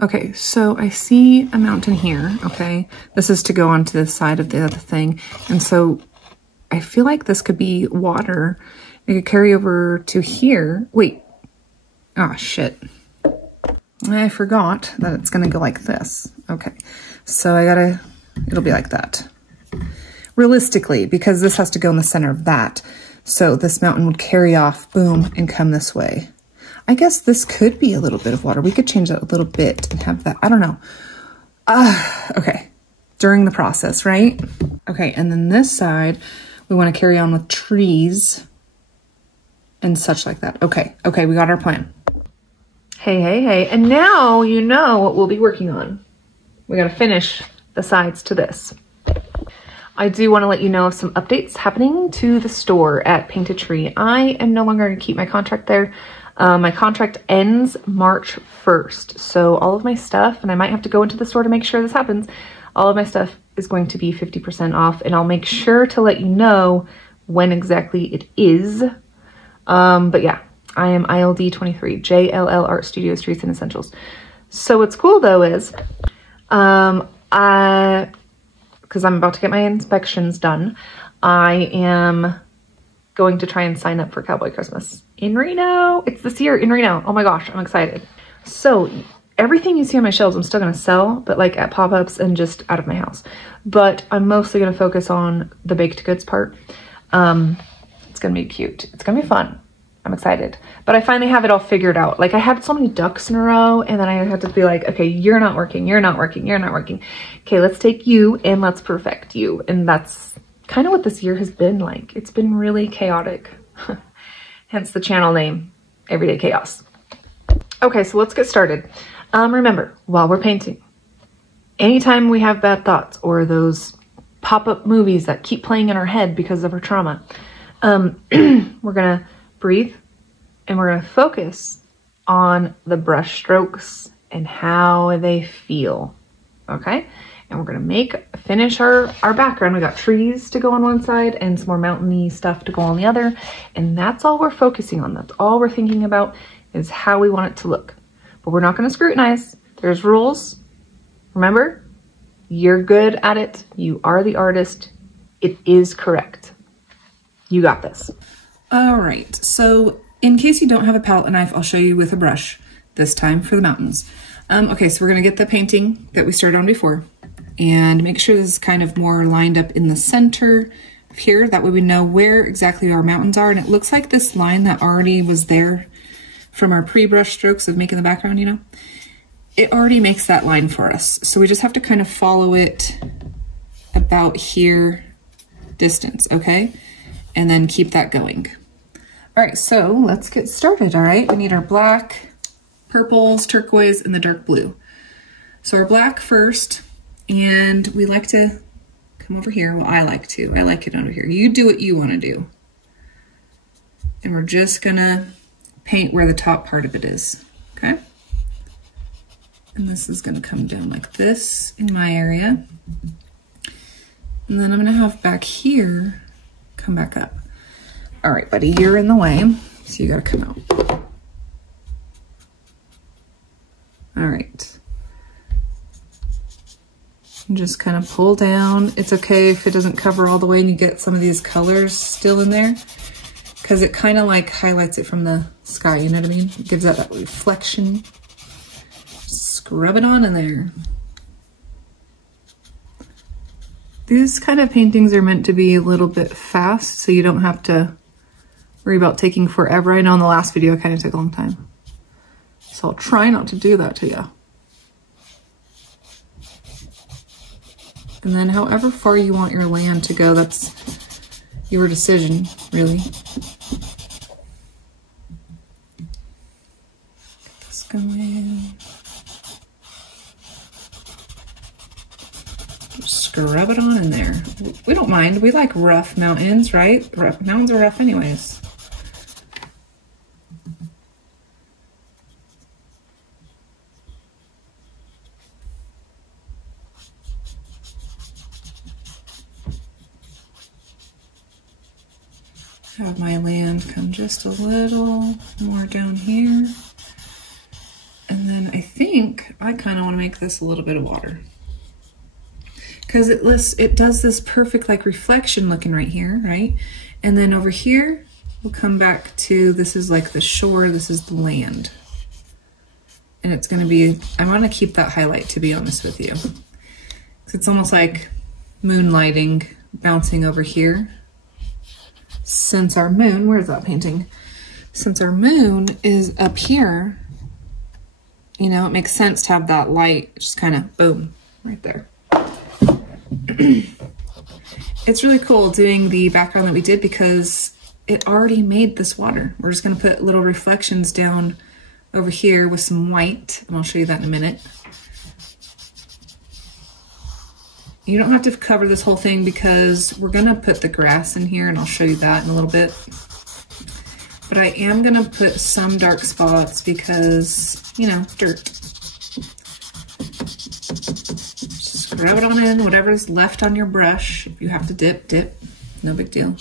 Okay, so I see a mountain here, okay? This is to go onto the side of the other thing. And so I feel like this could be water. It could carry over to here. Wait. Oh, shit. I forgot that it's gonna go like this. Okay, so it'll be like that. Realistically, because this has to go in the center of that. So this mountain would carry off, boom, and come this way. I guess this could be a little bit of water. We could change that a little bit and have that, I don't know. Okay, during the process, right? Okay, and then this side, we wanna carry on with trees and such like that. Okay, we got our plan. Hey, and now you know what we'll be working on. We gotta finish the sides to this. I do want to let you know of some updates happening to the store at Painted Tree. I am no longer going to keep my contract there. My contract ends March 1st. So all of my stuff, and I might have to go into the store to make sure this happens, all of my stuff is going to be 50% off, and I'll make sure to let you know when exactly it is. But yeah, I am ILD23, JLL Art Studio Streets and Essentials. So what's cool though is, because I'm about to get my inspections done, I am going to try and sign up for Cowboy Christmas in Reno. It's this year in Reno. Oh my gosh, I'm excited. So everything you see on my shelves, I'm still gonna sell, but like at pop-ups and just out of my house. But I'm mostly gonna focus on the baked goods part. It's gonna be cute. It's gonna be fun. I'm excited. But I finally have it all figured out. Like I had so many ducks in a row, and then I had to be like, okay, you're not working, you're not working, you're not working. Okay, let's take you and let's perfect you. And that's kind of what this year has been like. It's been really chaotic. Hence the channel name, Everyday Chaos. Okay, so let's get started. Remember, while we're painting, anytime we have bad thoughts or those pop-up movies that keep playing in our head because of our trauma, we're gonna breathe, and we're gonna focus on the brush strokes and how they feel, okay? And we're gonna finish our background. We got trees to go on one side and some more mountainy stuff to go on the other, and that's all we're focusing on. That's all we're thinking about is how we want it to look. But we're not gonna scrutinize. There's rules. Remember, you're good at it. You are the artist. It is correct. You got this. All right, so in case you don't have a palette knife, I'll show you with a brush this time for the mountains. Okay, so we're gonna get the painting that we started on before and make sure this is kind of more lined up in the center here. That way we know where exactly our mountains are. And it looks like this line that already was there from our pre-brush strokes of making the background, you know, it already makes that line for us. So we just have to kind of follow it about here distance, okay? And then keep that going. All right, so let's get started, all right? We need our black, purples, turquoise, and the dark blue. So our black first, and we like to come over here. Well, I like it over here. You do what you wanna do. And we're just gonna paint where the top part of it is, okay? And this is gonna come down like this in my area. And then I'm gonna have back here, come back up. All right, buddy, you're in the way, so you gotta come out. All right. And just kind of pull down. It's okay if it doesn't cover all the way and you get some of these colors still in there, because it kind of like highlights it from the sky, you know what I mean? It gives that reflection. Scrub it on in there. These kind of paintings are meant to be a little bit fast, so you don't have to worry about taking forever. I know in the last video it kind of took a long time. So I'll try not to do that to you. And then however far you want your land to go, that's your decision, really. Get this going. Scrub it on in there. We don't mind. We like rough mountains, right? Mountains are rough anyways. Have my land come just a little more down here. And then I think think I kind of want to make this a little bit of water. Because it does this perfect like reflection looking right here, right? And then over here, we'll come back to, this is like the shore, this is the land. And it's gonna be, I wanna keep that highlight, to be honest with you. It's almost like moonlighting bouncing over here. Since our moon, where's that painting? Since our moon is up here, you know, it makes sense to have that light just kind of boom, right there. It's really cool doing the background that we did because it already made this water. We're just gonna put little reflections down over here with some white, and I'll show you that in a minute. You don't have to cover this whole thing because we're gonna put the grass in here, and I'll show you that in a little bit. But I am gonna put some dark spots because, you know, dirt. Just rub it on in, whatever's left on your brush. If you have to dip, dip, no big deal.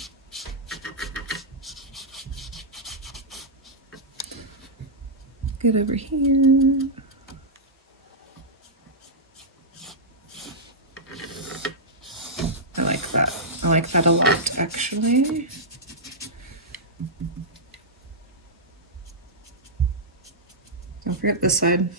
Get over here. I like that. I like that a lot, actually. Don't forget this side.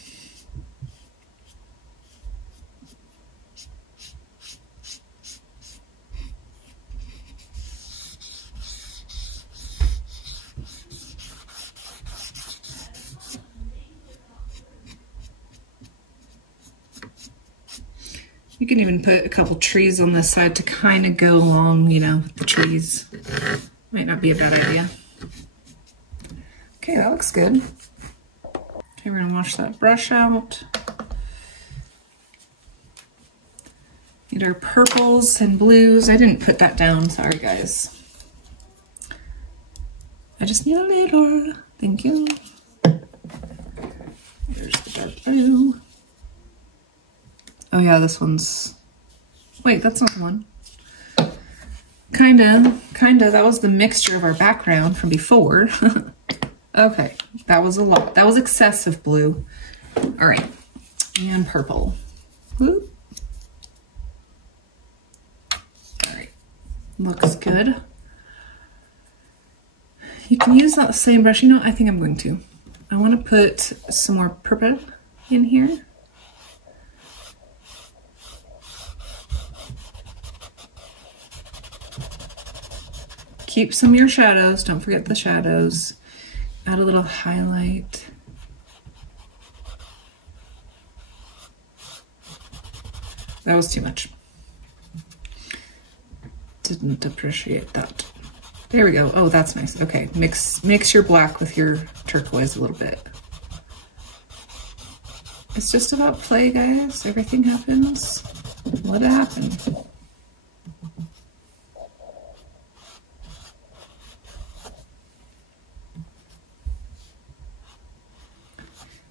You can even put a couple trees on this side to kind of go along, you know, with the trees. Might not be a bad idea. Okay, that looks good. Okay, we're gonna wash that brush out. Get our purples and blues. I didn't put that down, sorry guys. I just need a little, thank you. There's the dark blue. Oh yeah, this one's, wait, that's not the one. Kinda, that was the mixture of our background from before. Okay, that was a lot. That was excessive blue. All right, and purple. Whoop. All right, looks good. You can use that same brush. You know what, I think I'm going to. I want to put some more purple in here. Keep some of your shadows, don't forget the shadows. Add a little highlight. That was too much. Didn't appreciate that. There we go. Oh, that's nice. Okay, mix your black with your turquoise a little bit. It's just about play, guys. Everything happens. Let it happen.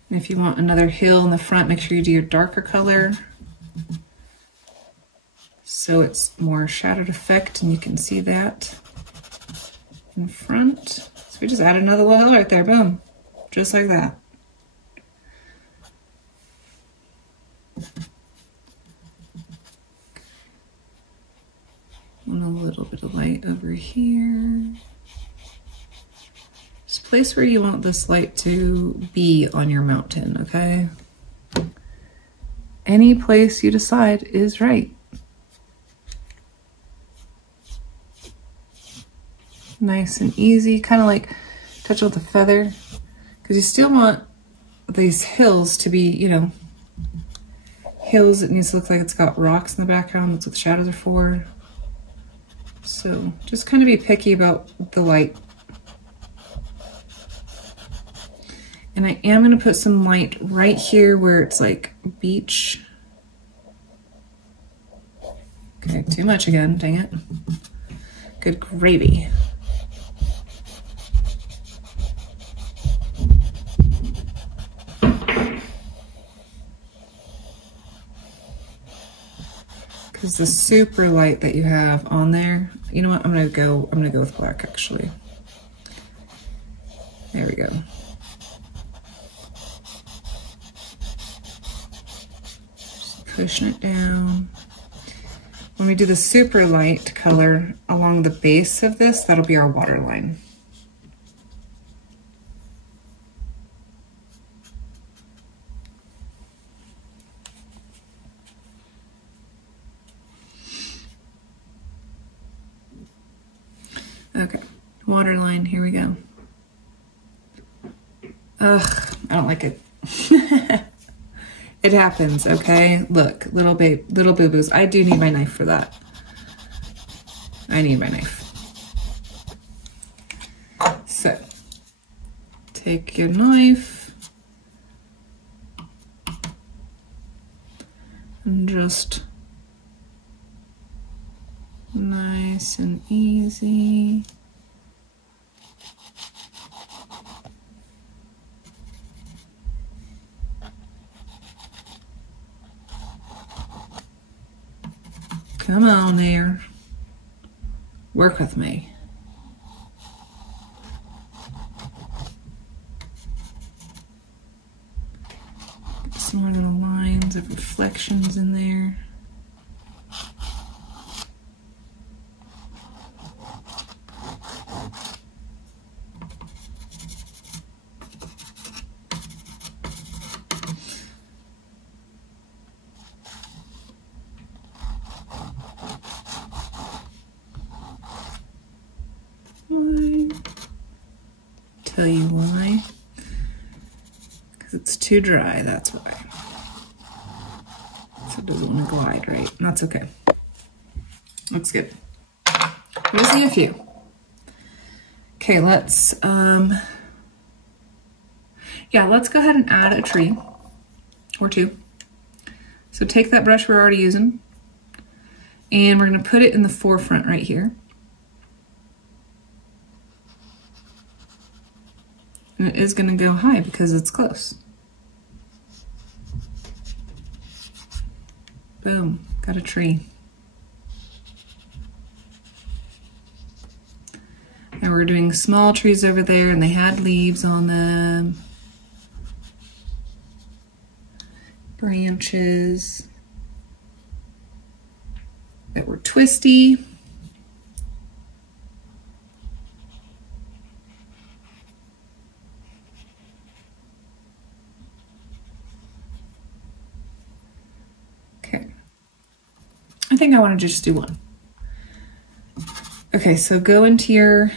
And if you want another hill in the front, make sure you do your darker color so it's more shadowed effect and you can see that in front. So we just add another little hill right there, boom, just like that. And a little bit of light over here. Just place where you want this light to be on your mountain, okay? Any place you decide is right. Nice and easy, kind of like touch with a feather, because you still want these hills to be, you know, hills. It needs to look like it's got rocks in the background. That's what the shadows are for. So just kind of be picky about the light. And I am going to put some light right here where it's like beach. Okay, too much again, dang it. Good gravy. Because the super light that you have on there, you know what, I'm gonna go with black actually. There we go. pushing it down. When we do the super light color along the base of this, that'll be our water line. Okay, water line, here we go. Ugh, I don't like it. It happens, okay? Look, little boo-boos. I do need my knife for that. I need my knife. So, take your knife and just nice and easy. Come on there. Work with me. Some more little lines of reflections in there. Tell you why. Because it's too dry, that's why. So it doesn't want to glide right. And that's okay. Looks good. We just need a few. Okay, let's let's go ahead and add a tree or two. So take that brush we're already using and we're going to put it in the forefront right here. And it is going to go high because it's close. Boom, got a tree. And we're doing small trees over there and they had leaves on them. Branches that were twisty. I think I want to just do one. Okay, so go into your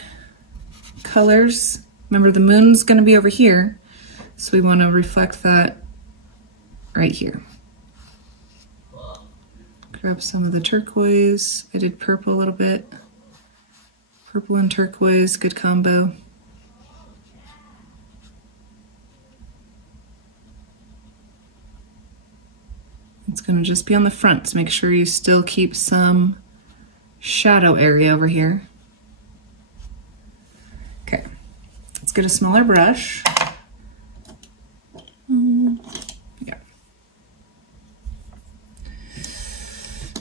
colors. Remember the moon's going to be over here, so we want to reflect that right here. Grab some of the turquoise. I did purple a little bit. Purple and turquoise, good combo. It's going to just be on the front, so make sure you still keep some shadow area over here. Okay, let's get a smaller brush. Yeah.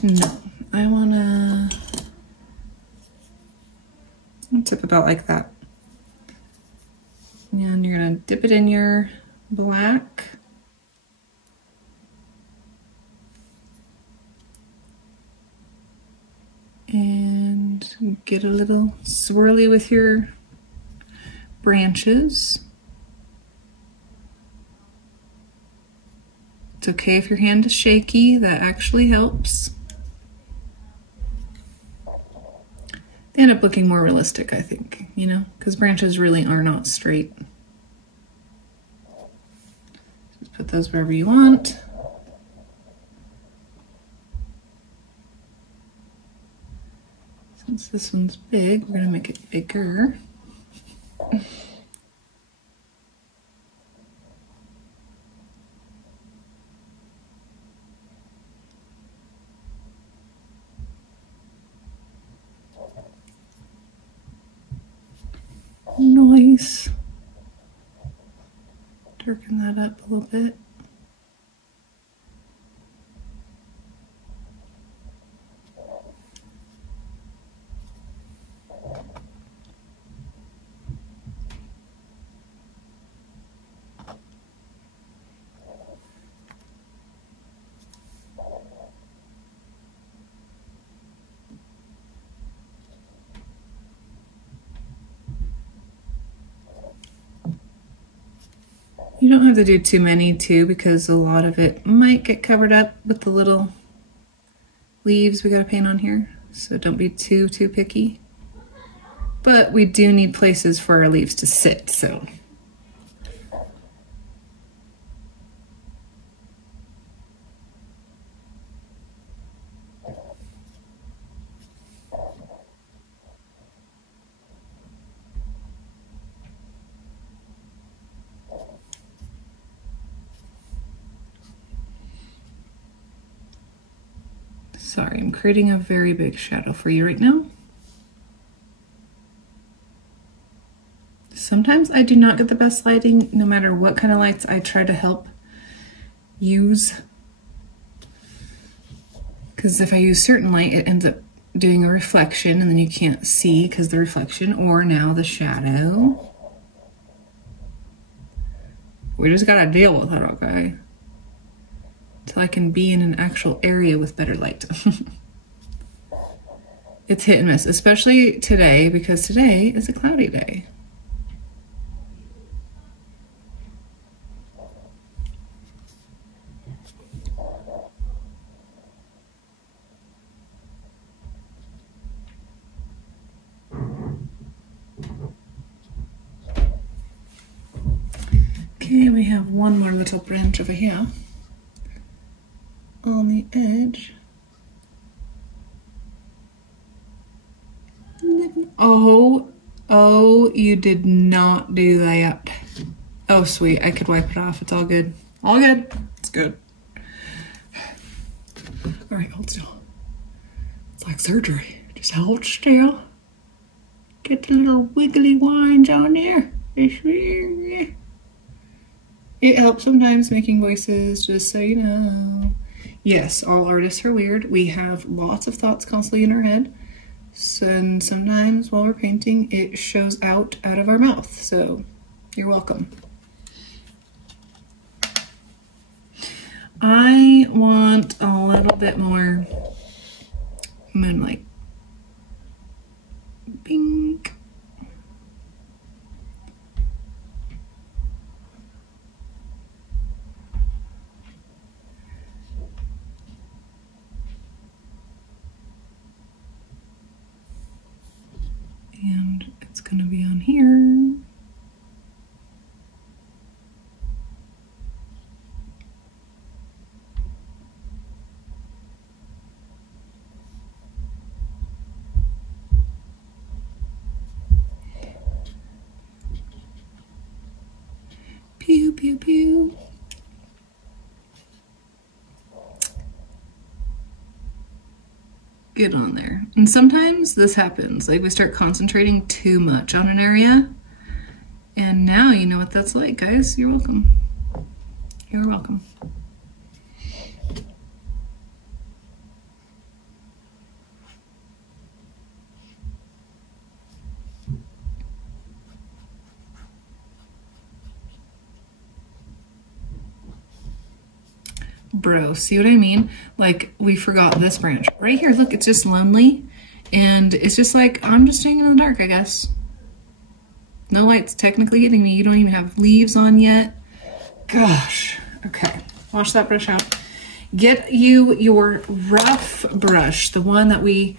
No, I want to tip about like that. And you're going to dip it in your black. And get a little swirly with your branches. It's okay if your hand is shaky, that actually helps. They end up looking more realistic, I think, you know, because branches really are not straight. Just put those wherever you want. Since this one's big, we're going to make it bigger. Nice. Darken that up a little bit. don't have to do too many too, because a lot of it might get covered up with the little leaves we gotta paint on here. So don't be too picky. But we do need places for our leaves to sit, so. Sorry, I'm creating a very big shadow for you right now. Sometimes I do not get the best lighting, no matter what kind of lights I try to help use. Because if I use certain light, it ends up doing a reflection and then you can't see because the reflection, or now the shadow. We just gotta deal with it, okay? Till I can be in an actual area with better light. It's hit and miss, especially today, because today is a cloudy day. Okay, we have one more little branch over here on the edge. Oh, you did not do that. Oh, sweet, I could wipe it off. It's all good. All good. It's good. All right, hold still. It's like surgery. Just hold still. Get the little wiggly lines on there. It helps sometimes making voices, just so you know. Yes, all artists are weird. We have lots of thoughts constantly in our head. And sometimes while we're painting, it shows out of our mouth. So you're welcome. I want a little bit more, I'm gonna like, pink. And it's going to be on here. Pew, pew, pew. Get on there. And sometimes this happens, like we start concentrating too much on an area, and now you know what that's like, guys. You're welcome. You're welcome. Bro, see what I mean? Like, we forgot this branch. Right here, look, it's just lonely. And it's just like, I'm just staying in the dark, I guess. No light's technically hitting me. You don't even have leaves on yet. Gosh. Okay, wash that brush out. Get you your rough brush, the one that we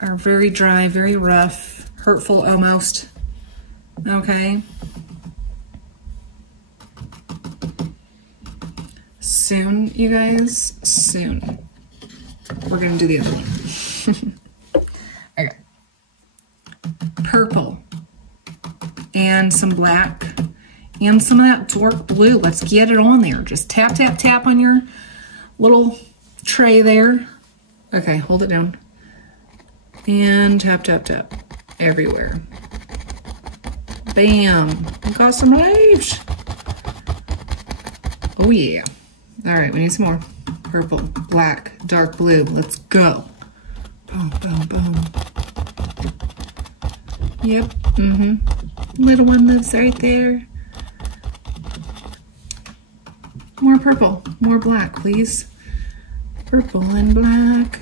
are very dry, very rough, hurtful almost. Okay. Soon, you guys, soon. We're gonna do the other one. Okay. Purple. And some black. And some of that dark blue. Let's get it on there. Just tap, tap, tap on your little tray there. Okay, hold it down. And tap, tap, tap. Everywhere. Bam. We got some leaves. Oh yeah. All right, we need some more. Purple, black, dark blue. Let's go. Boom, boom, boom. Yep, Little one lives right there. More purple, more black, please. Purple and black.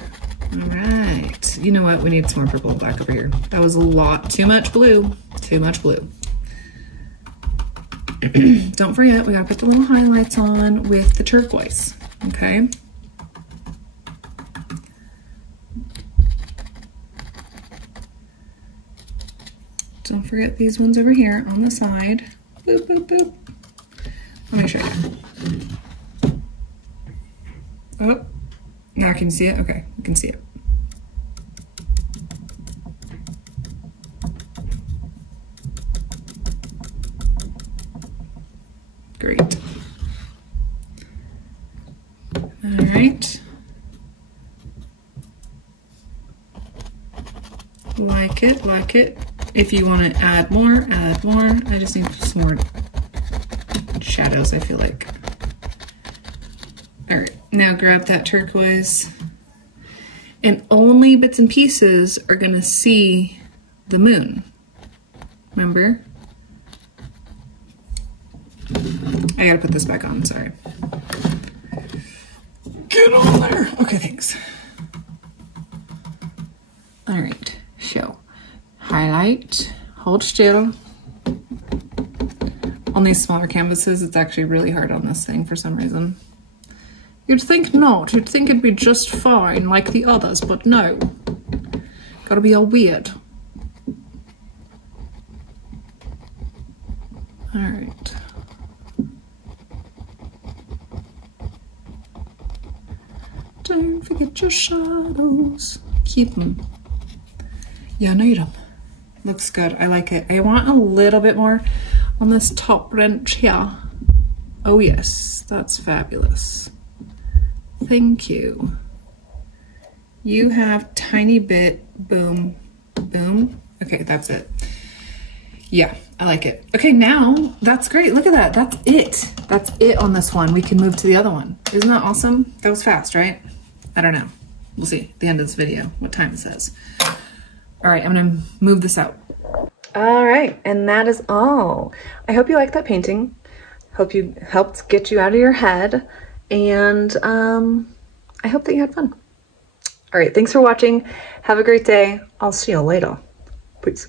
All right. You know what? We need some more purple and black over here. That was a lot. Too much blue. Too much blue. Don't forget, we gotta put the little highlights on with the turquoise, okay? Don't forget these ones over here on the side. Boop, boop, boop. Let me show you. Oh, now can you see it? Okay, you can see it. Great. All right. Like it, like it. If you want to add more, add more. I just need some more shadows, I feel like. All right, now grab that turquoise. And only bits and pieces are gonna see the moon. Remember? I gotta put this back on, sorry. Get on there. Okay, thanks. All right, show. Highlight, hold still. On these smaller canvases, it's actually really hard on this thing for some reason. You'd think not, you'd think it'd be just fine like the others, but no. Gotta be all weird. All right. Don't forget your shadows. Keep them. You need them. Looks good. I like it. I want a little bit more on this top wrench here. Oh yes, that's fabulous. Thank you. You have tiny bit. Boom. Boom. Okay, that's it. Yeah, I like it. Okay, now that's great. Look at that. That's it. That's it on this one. We can move to the other one. Isn't that awesome? That was fast, right? I don't know. We'll see at the end of this video what time it says. All right, I'm gonna move this out. All right, and that is all. I hope you liked that painting. Hope you helped get you out of your head. And I hope that you had fun. All right, thanks for watching. Have a great day. I'll see you later. Peace.